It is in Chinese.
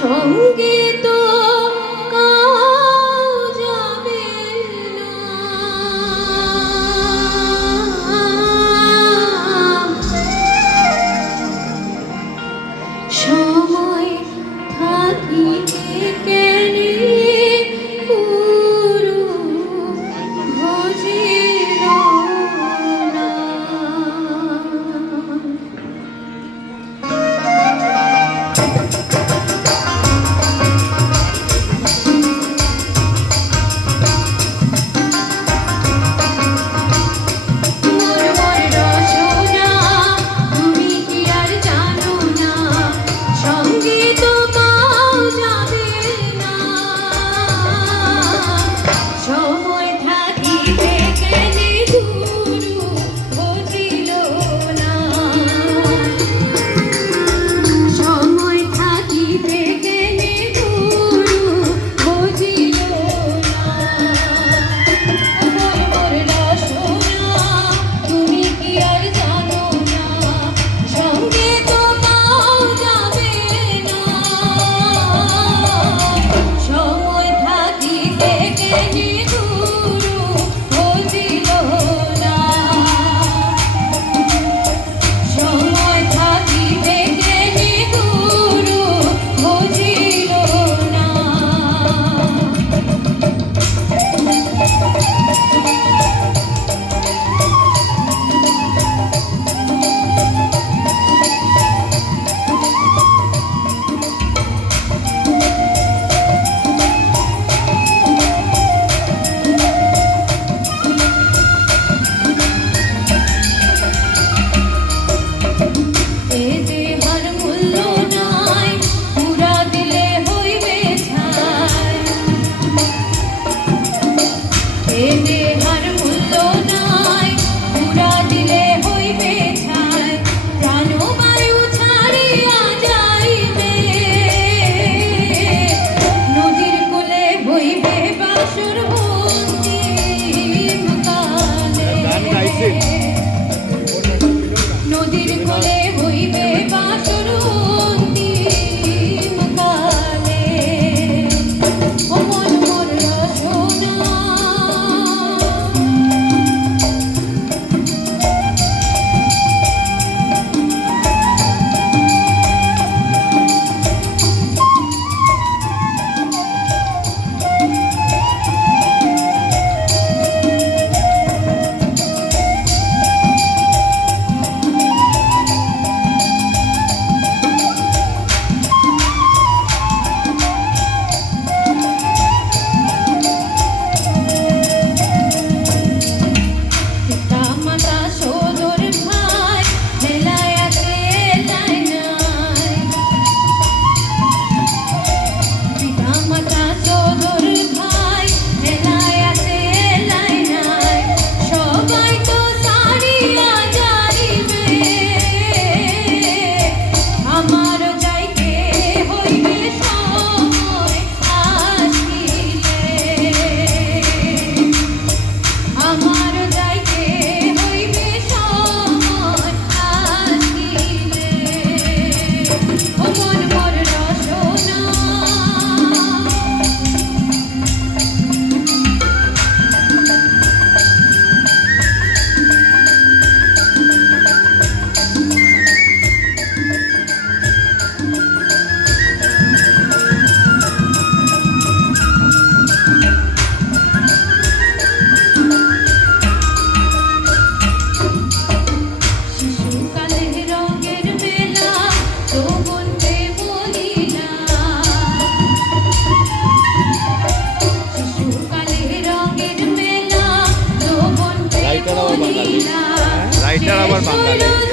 সঙ্গে 办法改。